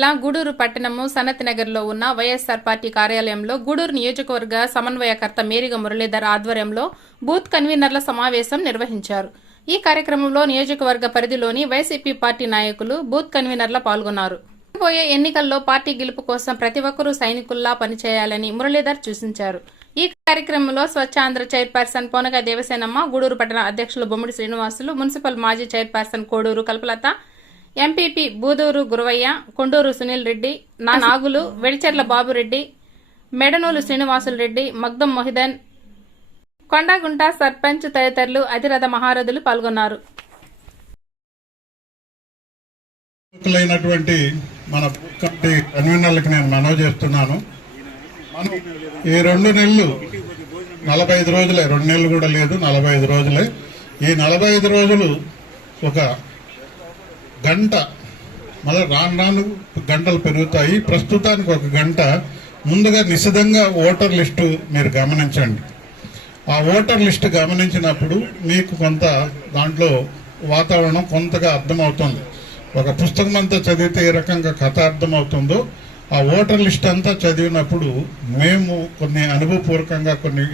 జిల్లా గూడూరు పట్టణము సనత్ నగర్లో ఉన్న వైఎస్సార్ పార్టీ కార్యాలయంలో గూడూరు నియోజకవర్గ సమన్వయకర్త మేరిగ మురళీధర్ ఆధ్వర్యంలో బూత్ కన్వీనర్ల సమావేశం నిర్వహించారు. ఈ కార్యక్రమంలో నియోజకవర్గ పరిధిలోని వైసీపీ పార్టీ నాయకులు బూత్ కన్వీనర్ల పాల్గొన్నారు. పోయే ఎన్నికల్లో పార్టీ గెలుపు కోసం ప్రతి ఒక్కరూ సైనికుల్లా పనిచేయాలని మురళీధర్ సూచించారు. ఈ కార్యక్రమంలో స్వచ్ఛాంధ్ర చైర్పర్సన్ పోనగ దేవసేనమ్మ గూడూరు పట్టణ అధ్యక్షులు బొమ్మిడి శ్రీనివాసులు మున్సిపల్ మాజీ చైర్పర్సన్ కోడూరు కల్పలత ఎంపీపీ బూదూరు గురవయ్య కొండూరు సునీల్ రెడ్డి నా నాగులు వెడిచెర్ల బాబురెడ్డి మెడనూలు శ్రీనివాసులు రెడ్డి మగ్దం మొహిదన్ కొండగుంట సర్పంచ్ తదితరులు అధిరథ మహారథులు పాల్గొన్నారు. అయినటువంటి మన కమిటీ కన్వీనర్లకు నేను మనవి చేస్తున్నాను. మనం ఈ రెండు నెలలు నలభై ఐదు రోజులే రెండు నెలలు కూడా లేదు నలభై ఐదు రోజులే. ఈ నలభై ఐదు రోజులు ఒక గంట. మళ్ళీ రాను రాను గంటలు పెరుగుతాయి. ప్రస్తుతానికి ఒక గంట. ముందుగా నిశితంగా ఓటర్ లిస్టు మీరు గమనించండి. ఆ ఓటర్ లిస్ట్ గమనించినప్పుడు మీకు కొంత దాంట్లో వాతావరణం కొంతగా అర్థమవుతుంది. ఒక పుస్తకం అంతా చదివితే ఏ రకంగా కథ అర్థమవుతుందో ఆ ఓటర్ లిస్ట్ అంతా చదివినప్పుడు మేము కొన్ని అనుభవపూర్వకంగా కొన్ని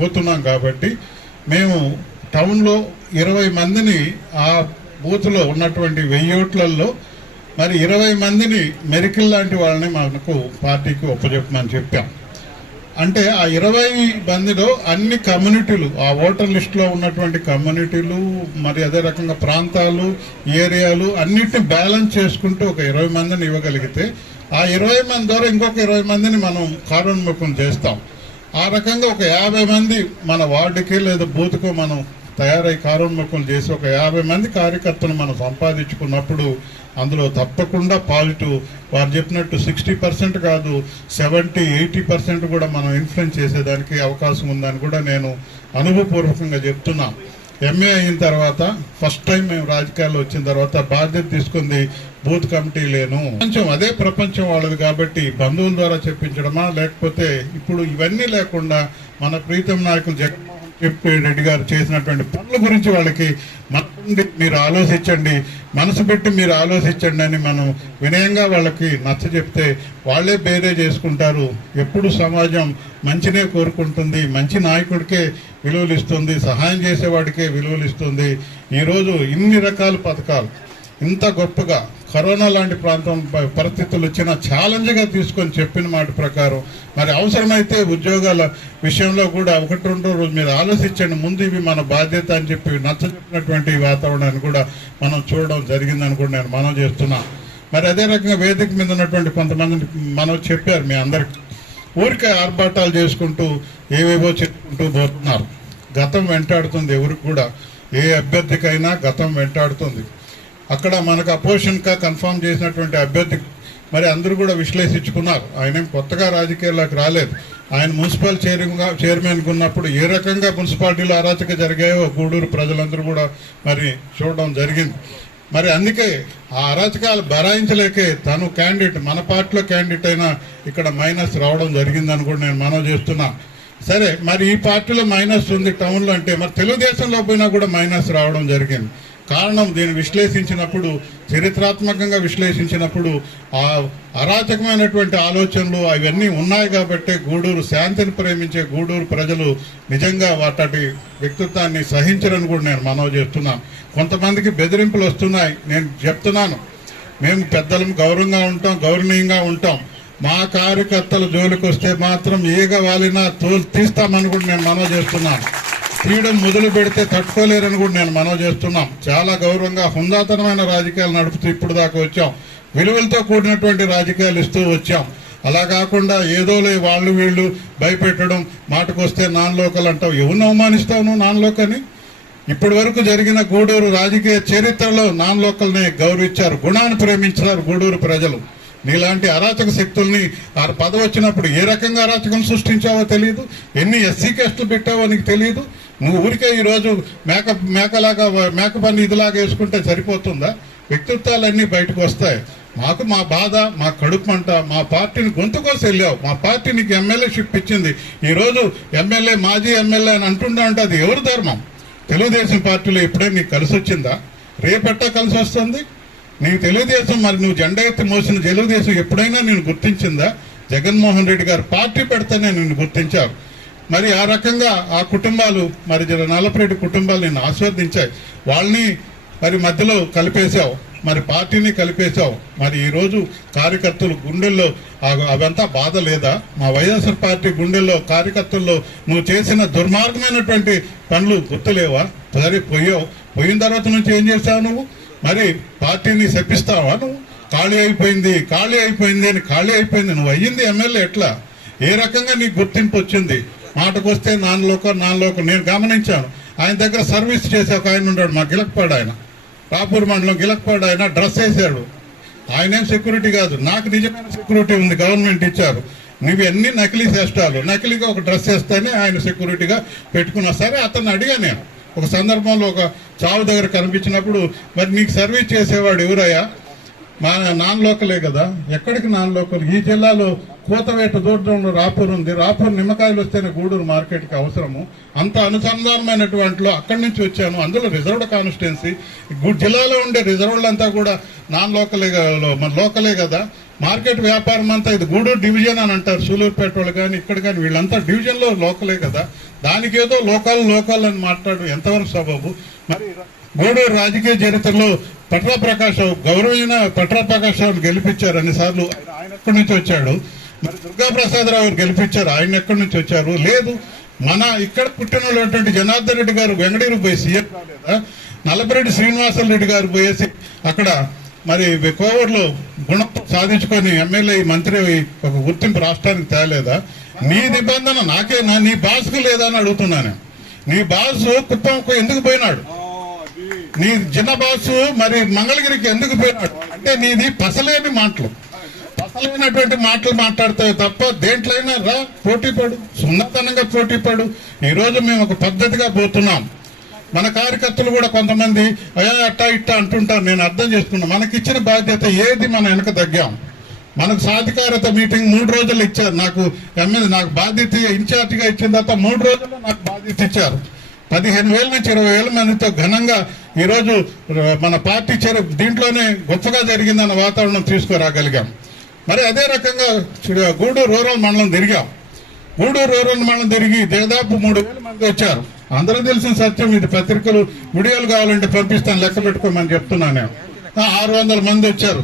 పోతున్నాం కాబట్టి మేము టౌన్లో ఇరవై మందిని ఆ బూత్లో ఉన్నటువంటి వెయ్యి ఓట్లలో మరి ఇరవై మందిని మెరికల్ లాంటి వాళ్ళని మనకు పార్టీకి ఒప్పజెప్పమని చెప్పాం. అంటే ఆ ఇరవై మందిలో అన్ని కమ్యూనిటీలు ఆ ఓటర్ లిస్టులో ఉన్నటువంటి కమ్యూనిటీలు మరి అదే రకంగా ప్రాంతాలు ఏరియాలు అన్నిటిని బ్యాలెన్స్ చేసుకుంటూ ఒక ఇరవై మందిని ఇవ్వగలిగితే ఆ ఇరవై మంది ద్వారా ఇంకొక ఇరవై మందిని మనం కారోన్ముఖం చేస్తాం. ఆ రకంగా ఒక యాభై మంది మన వార్డుకి లేదా బూత్కో మనం తయారై కారోన్ముఖం చేసి ఒక యాభై మంది కార్యకర్తలు మనం సంపాదించుకున్నప్పుడు అందులో తప్పకుండా పాజిటివ్ వారు చెప్పినట్టు సిక్స్టీ పర్సెంట్ కాదు సెవెంటీ ఎయిటీ పర్సెంట్ కూడా మనం ఇన్ఫ్లుయెన్స్ చేసేదానికి అవకాశం ఉందని కూడా నేను అనుభవపూర్వకంగా చెప్తున్నా. ఎంఏ అయిన తర్వాత ఫస్ట్ టైం మేము రాజకీయాల్లో వచ్చిన తర్వాత బాధ్యత తీసుకుంది బూత్ కమిటీ లేను. కొంచెం అదే ప్రపంచం వాళ్ళది కాబట్టి బంధువుల ద్వారా చెప్పించడమా లేకపోతే ఇప్పుడు ఇవన్నీ లేకుండా మన ప్రీతం నాయకులు జగన్మోహన్ రెడ్డి గారు చేసినటువంటి పనుల గురించి వాళ్ళకి మనసుండి మీరు ఆలోచించండి మనసు పెట్టి మీరు ఆలోచించండి అని మనం వినయంగా వాళ్ళకి నచ్చ చెప్తే వాళ్ళే బేరే చేసుకుంటారు. ఎప్పుడు సమాజం మంచినే కోరుకుంటుంది మంచి నాయకుడికే విలువలు ఇస్తుంది సహాయం చేసేవాడికే విలువలు ఇస్తుంది. ఈరోజు ఇన్ని రకాల పథకాలు ఇంత గొప్పగా కరోనా లాంటి ప్రాంతం పరిస్థితులు వచ్చిన ఛాలెంజ్గా తీసుకొని చెప్పిన మాట ప్రకారం మరి అవసరమైతే ఉద్యోగాల విషయంలో కూడా ఒకటి రెండు రోజు మీరు ఆలోచించండి. ముందు ఇవి మన బాధ్యత అని చెప్పి నచ్చ వాతావరణాన్ని కూడా మనం చూడడం జరిగిందని కూడా నేను మనం చేస్తున్నా. మరి అదే రకంగా వేదిక మీద ఉన్నటువంటి కొంతమందిని మనం చెప్పారు మీ అందరికి. ఊరికే ఆర్భాటాలు చేసుకుంటూ ఏవేవో చెప్పుకుంటూ పోతున్నారు. గతం వెంటాడుతుంది ఎవరికి కూడా. ఏ అభ్యర్థికైనా గతం వెంటాడుతుంది. అక్కడ మనకు అపోజిషన్గా కన్ఫర్మ్ చేసినటువంటి అభ్యర్థి మరి అందరూ కూడా విశ్లేషించుకున్నారు ఆయన కొత్తగా రాజకీయాల్లోకి రాలేదు. ఆయన మున్సిపల్ చైర్మన్గా చైర్మన్గా ఉన్నప్పుడు ఏ రకంగా మున్సిపాలిటీలో అరాచక జరిగాయో గూడూరు ప్రజలందరూ కూడా మరి చూడడం జరిగింది. మరి అందుకే ఆ అరాచకాలు భరాయించలేకే తను క్యాండిడేట్ మన పార్టీలో క్యాండిడేట్ అయినా ఇక్కడ మైనస్ రావడం జరిగిందని కూడా నేను మనవి చేస్తున్నా. సరే మరి ఈ పార్టీలో మైనస్ ఉంది టౌన్లో అంటే మరి తెలుగుదేశంలో పోయినా కూడా మైనస్ రావడం జరిగింది. కారణం దీన్ని విశ్లేషించినప్పుడు చరిత్రాత్మకంగా విశ్లేషించినప్పుడు ఆ అరాచకమైనటువంటి ఆలోచనలు అవన్నీ ఉన్నాయి కాబట్టి గూడూరు శాంతిని ప్రేమించే గూడూరు ప్రజలు నిజంగా వాటి వ్యక్తిత్వాన్ని సహించరని కూడా నేను మనవి చేస్తున్నాను కొంతమందికి బెదిరింపులు వస్తున్నాయి. నేను చెప్తున్నాను. మేము పెద్దలం గౌరవంగా ఉంటాం గౌరవనీయంగా ఉంటాం. మా కార్యకర్తల జోలికి వస్తే మాత్రం ఏగ వాలినా తో తీస్తామని కూడా నేను మనవి చేస్తున్నాను. తీయడం మొదలు పెడితే తట్టుకోలేరని కూడా నేను మనవి చేస్తున్నాం. చాలా గౌరవంగా హుందాతనమైన రాజకీయాలు నడుపుతూ ఇప్పుడు దాకా వచ్చాం. విలువలతో కూడినటువంటి రాజకీయాలు ఇస్తూ వచ్చాం. అలా కాకుండా ఏదోలే వాళ్ళు వీళ్ళు భయపెట్టడం మాటకొస్తే నాన్ లోకల్ అంటావు. ఎవరిని అవమానిస్తావు నువ్వు నాన్ ఇప్పటి వరకు జరిగిన గూడూరు రాజకీయ చరిత్రలో నాన్ లోకల్ని గౌరవించారు గుణాన్ని ప్రేమించారు గూడూరు ప్రజలు. నీలాంటి అరాచక శక్తుల్ని ఆ పదవి వచ్చినప్పుడు ఏ రకంగా అరాచకం సృష్టించావో తెలియదు ఎన్ని ఎస్సీ కేసులు పెట్టావో నీకు తెలియదు నువ్వు ఊరికే ఈరోజు మేక మేకలాగా మేక పని ఇదిలాగా వేసుకుంటే సరిపోతుందా? వ్యక్తిత్వాలన్నీ బయటకు వస్తాయి. మాకు మా బాధ మా కడుపు మంట మా పార్టీని గొంతు కోసం వెళ్ళావు. మా పార్టీ నీకు ఎమ్మెల్యేషిప్ ఇచ్చింది. ఈరోజు ఎమ్మెల్యే మాజీ ఎమ్మెల్యే అని అంటుండా అంటే అది ఎవరు ధర్మం? తెలుగుదేశం పార్టీలో ఇప్పుడే నీకు కలిసి వచ్చిందా? రేపెట్టా కలిసి వస్తుంది? నీకు తెలుగుదేశం మరి నువ్వు జెండా ఎత్తి మోసిన తెలుగుదేశం ఎప్పుడైనా నేను గుర్తించిందా? జగన్మోహన్ రెడ్డి గారు పార్టీ పెడితేనే నిన్ను గుర్తించారు. మరి ఆ రకంగా ఆ కుటుంబాలు మరి జర నల్లపరెడ్డి కుటుంబాలు నిన్ను ఆస్వాదించాయి వాళ్ళని మరి మధ్యలో కలిపేశావు మరి పార్టీని కలిపేశావు. మరి ఈరోజు కార్యకర్తలు గుండెల్లో అవంతా బాధ లేదా? మా వైఎస్ఆర్ పార్టీ గుండెల్లో కార్యకర్తల్లో నువ్వు చేసిన దుర్మార్గమైనటువంటి పనులు గుర్తులేవా? సరే పోయావు. పోయిన తర్వాత నుంచి ఏం చేశావు నువ్వు? మరి పార్టీని శపిస్తావా నువ్వు? ఖాళీ అయిపోయింది ఖాళీ అయిపోయింది అని ఖాళీ అయిపోయింది. నువ్వు అయ్యింది ఎమ్మెల్యే ఎట్లా? ఏ రకంగా నీకు గుర్తింపు వచ్చింది? మాటకొస్తే నాన్నలోక నాన్నలోక నేను గమనించాను. ఆయన దగ్గర సర్వీస్ చేసే ఒక ఆయన ఉన్నాడు మా గిలక్పాడు ఆయన. రాపూర్ మండలం గిలక్పాడు ఆయన డ్రెస్ వేసాడు ఆయనేం సెక్యూరిటీ కాదు. నాకు నిజమైన సెక్యూరిటీ ఉంది గవర్నమెంట్ ఇచ్చారు. నువ్వు నకిలీ చేస్తాలు నకిలీగా ఒక డ్రెస్ వేస్తేనే ఆయన సెక్యూరిటీగా పెట్టుకున్నా సరే అతన్ని అడిగా నేను. ఒక సందర్భంలో ఒక చావు దగ్గర కనిపించినప్పుడు మరి నీకు సర్వీస్ చేసేవాడు ఎవరయ్యా? మా నాన్ లోకలే కదా. ఎక్కడికి నాన్ లోకల్ ఈ జిల్లాలో కూతవేట దూరంలో రాపూర్ ఉంది. రాపూర్ నిమ్మకాయలు వస్తేనే గూడూరు మార్కెట్కి అవసరము. అంత అనుసంధానమైనటువంటిలో అక్కడి నుంచి వచ్చాను. అందులో రిజర్వ్డ్ కాన్స్టిట్యున్సీ జిల్లాలో ఉండే రిజర్వ్లంతా అంతా కూడా నాన్ లోకలే మన లోకలే కదా. మార్కెట్ వ్యాపారం అంతా ఇది గూడూరు డివిజన్ అని అంటారు. సూలూరుపేట వాళ్ళు కానీ ఇక్కడ కానీ వీళ్ళంతా డివిజన్లో లోకలే కదా. దానికేదో లోకల్ లోకల్ అని మాట్లాడు. ఎంతవరకు సబబు? మరి గూడూరు రాజకీయ చరిత్రలో పట్రా ప్రకాశం గౌరవమైన పట్రా ప్రకాశం గెలిపించారు అన్నిసార్లు ఆయన ఎక్కడి నుంచి వచ్చాడు? మరి దుర్గాప్రసాద్ రావు గెలిపించారు ఆయన ఎక్కడి నుంచి వచ్చారు? లేదు మన ఇక్కడ పుట్టిన జనార్దన్ రెడ్డి గారు వెంకటగిరి పోయి సీఎం కాలేదా? నల్లపరెడ్డి శ్రీనివాసన్ రెడ్డి గారు పోయేసి అక్కడ మరి కోవర్లో గుణం సాధించుకొని ఎమ్మెల్యే మంత్రి ఒక గుర్తింపు రాష్ట్రానికి తేలేదా? నీ నిబంధన నాకేనా నీ బాసుకు లేదా అని అడుగుతున్నాను నీ బాసు కుప్పంకు ఎందుకు పోయినాడు? నీ చిన్న బాసు మరి మంగళగిరికి ఎందుకు పోయినాడు? అంటే నీది పసలేని మాటలు. పసలేనటువంటి మాటలు మాట్లాడతావు తప్ప దేంట్లైనా రా పోటీ పడు. సున్నతనంగా పోటీ పడు. మేము ఒక పద్ధతిగా పోతున్నాం. మన కార్యకర్తలు కూడా కొంతమంది అయ్యా అట్టా ఇట్టా అంటుంటారు. నేను అర్థం చేసుకున్నా. మనకిచ్చిన బాధ్యత ఏది? మన వెనక తగ్గాం. మనకు సాధికారత మీటింగ్ మూడు రోజులు ఇచ్చారు. నాకు ఎమ్మెల్యే నాకు బాధ్యత ఇన్ఛార్జిగా ఇచ్చిన తర్వాత మూడు రోజుల్లో నాకు బాధ్యత ఇచ్చారు. పదిహేను వేల నుంచి ఇరవై వేల మందితో ఘనంగా ఈరోజు మన పార్టీ చేరు దీంట్లోనే గొప్పగా జరిగిందన్న వాతావరణం తీసుకురాగలిగాం. మరి అదే రకంగా గూడూరు రూరల్ మండలం తిరిగాం. గూడూరు రూరల్ మండలం తిరిగి దాదాపు మూడు వేల మంది వచ్చారు. అందరూ తెలిసిన సత్యం ఇది పత్రికలు వీడియోలు కావాలంటే పంపిస్తాను లెక్క పెట్టుకోమని చెప్తున్నాను నేను. ఆరు వందల మంది వచ్చారు.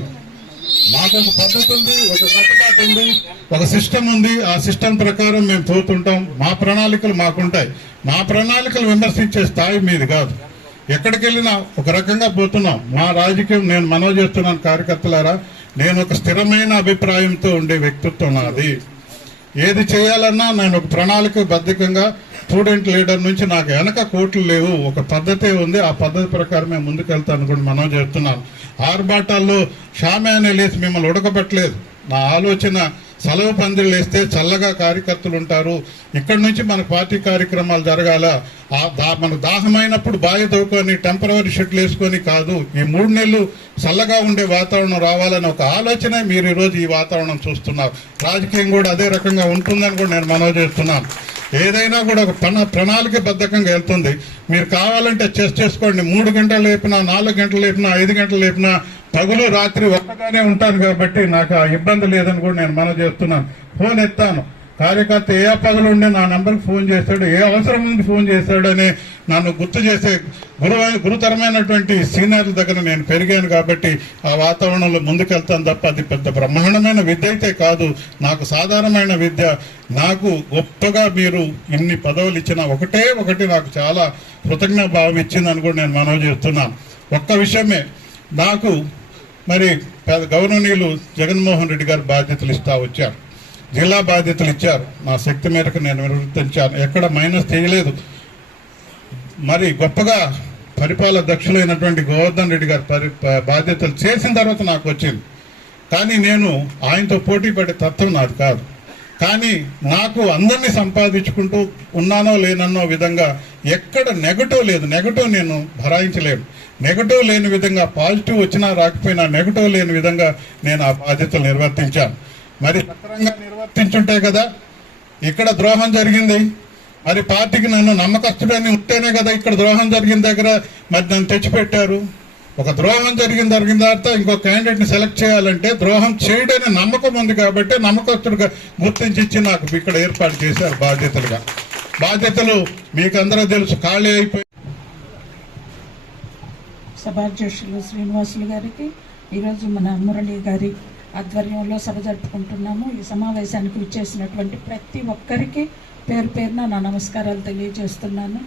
మాకు ఒక పద్ధతి ఉంది ఒక కట్టుబాటు ఉంది ఒక సిస్టమ్ ఉంది. ఆ సిస్టమ్ ప్రకారం మేము పోతుంటాం. మా ప్రణాళికలు మాకుంటాయి. మా ప్రణాళికలు విమర్శించే స్థాయి మీది కాదు. ఎక్కడికి వెళ్ళినా ఒక రకంగా పోతున్నాం. మా రాజకీయం నేను మనవి చేస్తున్నాను కార్యకర్తలారా. నేను ఒక స్థిరమైన అభిప్రాయంతో ఉండే వ్యక్తిత్వం నాది. ఏది చేయాలన్నా నేను ఒక ప్రణాళిక బద్ధకంగా స్టూడెంట్ లీడర్ నుంచి నాకు వెనక కోట్లు లేవు. ఒక పద్ధతే ఉంది. ఆ పద్ధతి ప్రకారమే ముందుకెళ్తాను కూడా మనం చెప్తున్నాను ఆర్భాటాల్లో షామే అనే లేసి మిమ్మల్ని ఉడకబెట్టలేదు. నా ఆలోచన సెలవు పందిళ్ళు వేస్తే చల్లగా కార్యకర్తలు ఉంటారు. ఇక్కడి నుంచి మన పార్టీ కార్యక్రమాలు జరగాల. ఆ దా మన దాహమైనప్పుడు బావి తవ్వుకొని టెంపరవరీ షెడ్లు వేసుకొని కాదు ఈ మూడు నెలలు చల్లగా ఉండే వాతావరణం రావాలని ఒక ఆలోచనే మీరు ఈరోజు ఈ వాతావరణం చూస్తున్నారు. రాజకీయం కూడా అదే రకంగా ఉంటుందని కూడా నేను మనవి చేస్తున్నాను. ఏదైనా కూడా ఒక ప్రణా ప్రణాళికబద్ధకంగా వెళ్తుంది. మీరు కావాలంటే చెస్ చేసుకోండి. మూడు గంటలు లేపినా నాలుగు గంటలు లేపినా ఐదు గంటలు లేపినా పగులు రాత్రి ఒక్కగానే ఉంటాను కాబట్టి నాకు ఆ ఇబ్బంది లేదని కూడా నేను మనం చేస్తున్నాను. ఫోన్ ఎత్తాను. కార్యకర్త ఏ పగలు ఉండే నా నెంబర్కి ఫోన్ చేశాడు ఏ అవసరం ఉంది ఫోన్ చేస్తాడని నన్ను గుర్తు చేసే గురువైన గురుతరమైనటువంటి సీనియర్ల దగ్గర నేను పెరిగాను కాబట్టి ఆ వాతావరణంలో ముందుకెళ్తాను తప్ప అది పెద్ద బ్రహ్మాండమైన విద్య అయితే కాదు. నాకు సాధారణమైన విద్య నాకు గొప్పగా మీరు ఇన్ని పదవులు ఇచ్చిన ఒకటే ఒకటి నాకు చాలా కృతజ్ఞ భావం ఇచ్చిందని కూడా నేను మనవి చేస్తున్నాను ఒక్క విషయమే నాకు మరి పెద్ద గౌరవనీయులు జగన్మోహన్ రెడ్డి గారు బాధ్యతలు ఇస్తా వచ్చారు. జిల్లా బాధ్యతలు ఇచ్చారు. నా శక్తి మేరకు నేను నిర్వర్తించాను. ఎక్కడ మైనస్ చేయలేదు. మరి గొప్పగా పరిపాలన దక్షులైనటువంటి గోవర్ధన్ రెడ్డి గారు పరి బాధ్యతలు చేసిన తర్వాత నాకు వచ్చింది. కానీ నేను ఆయనతో పోటీ పడే తత్వం నాది కాదు. కానీ నాకు అందరినీ సంపాదించుకుంటూ ఉన్నానో లేనన్నో విధంగా ఎక్కడ నెగటివ్ లేదు. నెగటివ్ నేను భరాయించలేను. నెగటివ్ లేని విధంగా పాజిటివ్ వచ్చినా రాకపోయినా నెగటివ్ లేని విధంగా నేను ఆ బాధ్యతలు నిర్వర్తించాను. మరి సక్రంగా నిర్వర్తించుంటే కదా ఇక్కడ ద్రోహం జరిగింది. మరి పార్టీకి నన్ను నమ్మకస్తుడని ఉంటేనే కదా ఇక్కడ ద్రోహం జరిగిన దగ్గర మరి నన్ను తెచ్చిపెట్టారు. ఒక ద్రోహం జరిగిన జరిగిన తర్వాత ఇంకో క్యాండిడేట్ని సెలెక్ట్ చేయాలంటే ద్రోహం చేయడనే నమ్మకం ఉంది కాబట్టి నమ్మకస్తుడిగా గుర్తించి ఇచ్చి నాకు ఇక్కడ ఏర్పాటు చేశారు బాధ్యతలుగా. బాధ్యతలు మీకందరూ తెలుసు ఖాళీ అయిపోయి సభాధ్యక్షులు శ్రీనివాసులు గారికి ఈరోజు మన మురళి గారి ఆధ్వర్యంలో సభ జరుపుకుంటున్నాము. ఈ సమావేశానికి విచ్చేసినటువంటి ప్రతి ఒక్కరికి పేరు పేరున నా నమస్కారాలు తెలియజేస్తున్నాను.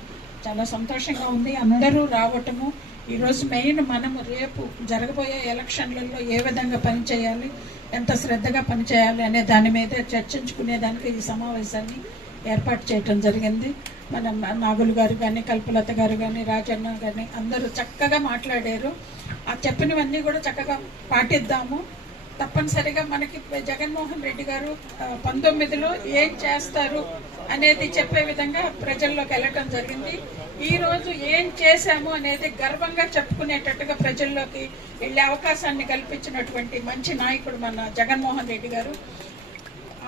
చాలా సంతోషంగా ఉంది. అందరూ రావటము. ఈరోజు మెయిన్ మనము రేపు జరగబోయే ఎలక్షన్లలో ఏ విధంగా పనిచేయాలి ఎంత శ్రద్ధగా పనిచేయాలి అనే దాని మీద చర్చించుకునేదానికి ఈ సమావేశాన్ని ఏర్పాటు చేయటం జరిగింది. మన నాగులు గారు కానీ కల్పలత గారు కానీ రాజన్న కానీ అందరూ చక్కగా మాట్లాడారు. ఆ చెప్పినవన్నీ కూడా చక్కగా పాటిద్దాము. తప్పనిసరిగా మనకి జగన్మోహన్ రెడ్డి గారు పంతొమ్మిదిలో ఏం చేస్తారు అనేది చెప్పే విధంగా ప్రజల్లోకి వెళ్ళటం జరిగింది. ఈ రోజు ఏం చేశాము అనేది గర్వంగా చెప్పుకునేటట్టుగా ప్రజల్లోకి వెళ్ళే అవకాశాన్ని కల్పించినటువంటి మంచి నాయకుడు మన జగన్మోహన్ రెడ్డి గారు.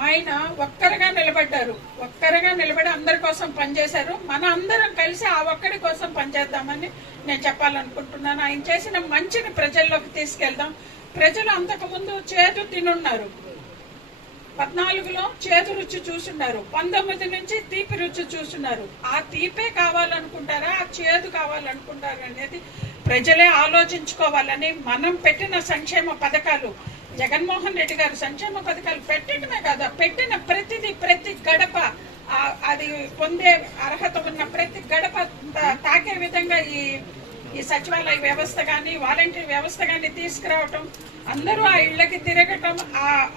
ఆయన ఒక్కరుగా నిలబడ్డారు. ఒక్కరుగా నిలబడి అందరి కోసం పనిచేశారు. మన అందరం కలిసి ఆ ఒక్కడి కోసం పనిచేద్దామని నేను చెప్పాలనుకుంటున్నాను. ఆయన చేసిన మంచిని ప్రజల్లోకి తీసుకెళ్దాం. ప్రజలు అంతకుముందు చేదు తినున్నారు. పద్నాలుగులో చేదు రుచి చూసున్నారు పంతొమ్మిది నుంచి తీపి రుచి చూస్తున్నారు. ఆ తీపే కావాలనుకుంటారా? ఆ చేదు కావాలనుకుంటారా అనేది ప్రజలే ఆలోచించుకోవాలని మనం పెట్టిన సంక్షేమ పథకాలు. జగన్మోహన్ రెడ్డి గారు సంక్షేమ పథకాలు పెట్టడమే కాదు పెట్టిన ప్రతిదీ ప్రతి గడప అది పొందే అర్హత ఉన్న ప్రతి గడప తాకే విధంగా ఈ ఈ సచివాలయ వ్యవస్థ కానీ వాలంటీర్ వ్యవస్థ కానీ తీసుకురావటం అందరూ ఆ ఇళ్ళకి తిరగటం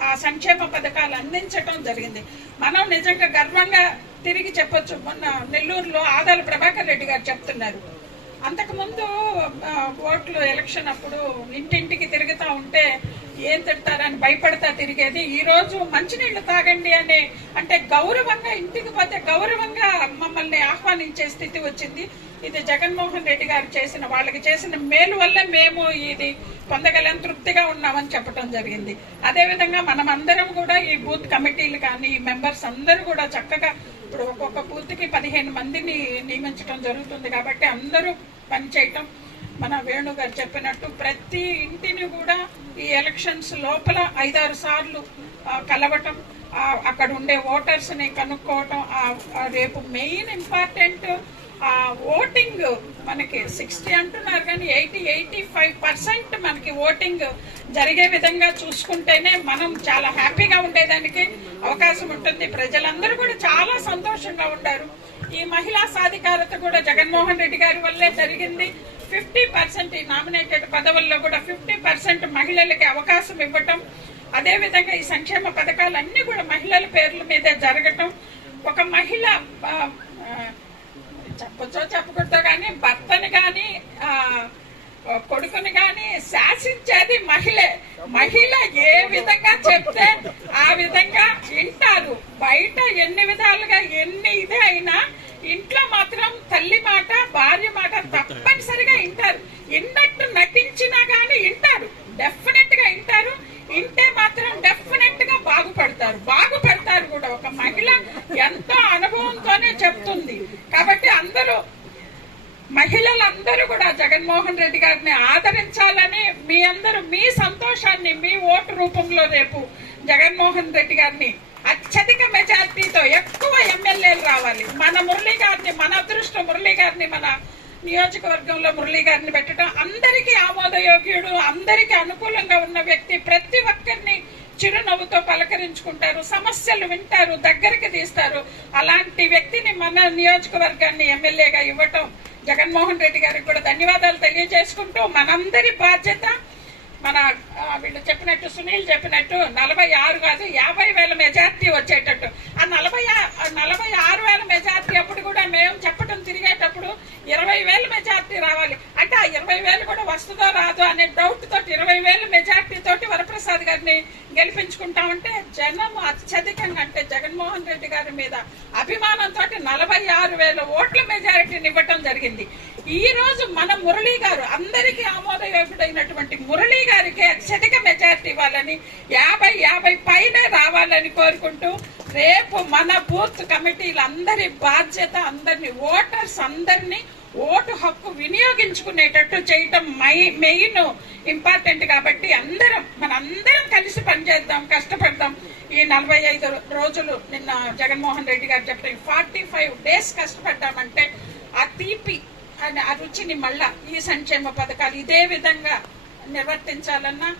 ఆ సంక్షేమ పథకాలు అందించటం జరిగింది. మనం నిజంగా గర్వంగా తిరిగి చెప్పొచ్చు. మొన్న నెల్లూరులో ఆదాల ప్రభాకర్ రెడ్డి గారు చెప్తున్నారు. అంతకుముందు ఓట్లు ఎలక్షన్ అప్పుడు ఇంటింటికి తిరుగుతూ ఉంటే ఏం తిడతారని భయపడతా తిరిగేది. ఈ రోజు మంచినీళ్ళు తాగండి అనే అంటే గౌరవంగా ఇంటికి పోతే గౌరవంగా మమ్మల్ని ఆహ్వానించే స్థితి వచ్చింది. ఇది జగన్మోహన్ రెడ్డి గారు చేసిన వాళ్ళకి చేసిన మేలు వల్ల మేము ఇది పొందగలం తృప్తిగా ఉన్నామని చెప్పడం జరిగింది. అదేవిధంగా మనం అందరం కూడా ఈ బూత్ కమిటీలు కానీ ఈ మెంబర్స్ అందరూ కూడా చక్కగా ఇప్పుడు ఒక్కొక్క బూత్కి పదిహేను మందిని నియమించడం జరుగుతుంది కాబట్టి అందరూ పనిచేయటం. మన వేణు గారు చెప్పినట్టు ప్రతి ఇంటిని కూడా ఈ ఎలక్షన్స్ లోపల ఐదారు సార్లు కలవటం అక్కడ ఉండే ఓటర్స్ని కనుక్కోవటం ఆ, రేపు మెయిన్ ఇంపార్టెంట్ ఓటింగ్ మనకి సిక్స్టీ అంటున్నారు కానీ ఎయిటీ ఎయిటీ ఫైవ్ పర్సెంట్ మనకి ఓటింగ్ జరిగే విధంగా చూసుకుంటేనే మనం చాలా హ్యాపీగా ఉండేదానికి అవకాశం ఉంటుంది. ప్రజలందరూ కూడా చాలా సంతోషంగా ఉండారు ఈ మహిళా సాధికారత కూడా జగన్మోహన్ రెడ్డి గారి వల్లే జరిగింది. ఫిఫ్టీ పర్సెంట్ ఈ నామినేటెడ్ పదవుల్లో కూడా ఫిఫ్టీ పర్సెంట్ మహిళలకి అవకాశం ఇవ్వటం అదేవిధంగా ఈ సంక్షేమ పథకాలన్నీ కూడా మహిళల పేర్ల మీదే జరగటం ఒక మహిళ చెప్పచ్చో చెప్పకూడదో కానీ భర్తని కానీ ఆ, కొడుకుని కానీ శాసించేది మహిళే. మహిళ ఏ విధంగా చెప్తే ఆ విధంగా వింటారు. బయట ఎన్ని విధాలుగా ఎన్ని ఇది అయినా ఇంట్లో మాత్రం తల్లి మాట భార్య మాట తప్పనిసరిగా వింటారు విన్నట్టు నటించినా గానీ వింటారు డెఫినెట్గా వింటారు వింటే మాత్రం డెఫినెట్గా బాగుపడతారు బాగుపడతారు కూడా ఒక మహిళ ఎంతో అనుభవంతోనే చెప్తుంది కాబట్టి అందరూ మహిళలందరూ కూడా జగన్మోహన్ రెడ్డి గారిని ఆదరించాలని మీ అందరూ మీ సంతోషాన్ని మీ ఓటు రూపంలో రేపు జగన్మోహన్ రెడ్డి గారిని అత్యధిక మెజార్టీతో ఎక్కువ ఎమ్మెల్యేలు రావాలి. మన మురళీ గారిని మన అదృష్టం మురళీ గారిని మన నియోజకవర్గంలో మురళీ గారిని పెట్టడం అందరికీ ఆమోదయోగ్యుడు అందరికీ అనుకూలంగా ఉన్న వ్యక్తి ప్రతి ఒక్కరిని చిరునవ్వుతో పలకరించుకుంటారు సమస్యలు వింటారు దగ్గరికి తీస్తారు. అలాంటి వ్యక్తిని మన నియోజకవర్గాన్ని ఎమ్మెల్యేగా ఇవ్వటం జగన్మోహన్ రెడ్డి గారికి కూడా ధన్యవాదాలు తెలియజేసుకుంటూ మనందరి బాధ్యత మన వీళ్ళు చెప్పినట్టు సునీల్ చెప్పినట్టు నలభై ఆరు కాదు యాభై వేల మెజార్టీ వచ్చేటట్టు. ఆ నలభై ఆ- నలభై ఆరు వేల మెజార్టీ అప్పుడు కూడా మేము చెప్పటం తిరిగేటప్పుడు ఇరవై వేల మెజార్టీ రావాలి. అంటే ఆ ఇరవై వేలు కూడా వస్తుందో రాదో అనే డౌట్ తోటి ఇరవై వేలు మెజార్టీ తోటి వరప్రసాద్ గారిని గెలిపించుకుంటామంటే అత్యధికంగా అంటే జగన్మోహన్ రెడ్డి గారి మీద అభిమానంతో నలభై ఆరు వేల ఓట్ల మెజారిటీని ఇవ్వటం జరిగింది. ఈ రోజు మన మురళీ గారు అందరికీ ఆమోదయోగ్యుడైనటువంటి మురళీ గారికి అత్యధిక మెజారిటీ ఇవ్వాలని యాభై యాభై పైనే రావాలని కోరుకుంటూ రేపు మన బూత్ కమిటీలందరి బాధ్యత అందరినీ ఓటర్స్ అందరినీ ఓటు హక్కు వినియోగించుకునేటట్టు చేయటం మై మెయిన్ ఇంపార్టెంట్ కాబట్టి అందరం మనందరం కలిసి పనిచేద్దాం కష్టపడదాం. ఈ నలభై ఐదు రోజులు నిన్న జగన్మోహన్ రెడ్డి గారు చెప్పిన ఫార్టీ ఫైవ్ డేస్ కష్టపడ్డామంటే ఆ తీపి అని ఆ రుచిని మళ్ళా ఈ సంక్షేమ పథకాలు ఇదే విధంగా నిర్వర్తించాలన్నా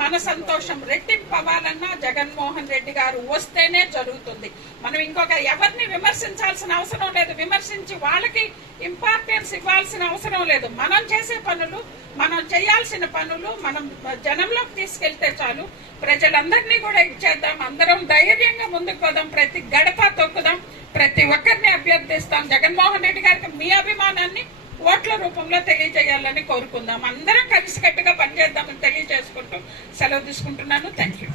మన సంతోషం రెట్టింపు అవ్వాలన్నా జగన్మోహన్ రెడ్డి గారు వస్తేనే జరుగుతుంది. మనం ఇంకొక ఎవరిని విమర్శించాల్సిన అవసరం లేదు. విమర్శించి వాళ్ళకి ఇంపార్టెన్స్ ఇవ్వాల్సిన అవసరం లేదు. మనం చేసే పనులు మనం చేయాల్సిన పనులు మనం జనంలోకి తీసుకెళ్తే చాలు. ప్రజలందరినీ కూడా ఇచ్చేద్దాం. అందరం ధైర్యంగా ముందుకు పోదాం. ప్రతి గడప తొక్కుదాం. ప్రతి ఒక్కరిని అభ్యర్థిస్తాం. జగన్మోహన్ రెడ్డి గారికి మీ అభిమానాన్ని ఓట్ల రూపంలో తెలియజేయాలని కోరుకుందాం. అందరం కలిసికట్టుగా పనిచేద్దామని తెలియజేసుకుంటూ సెలవు తీసుకుంటున్నాను. Thank you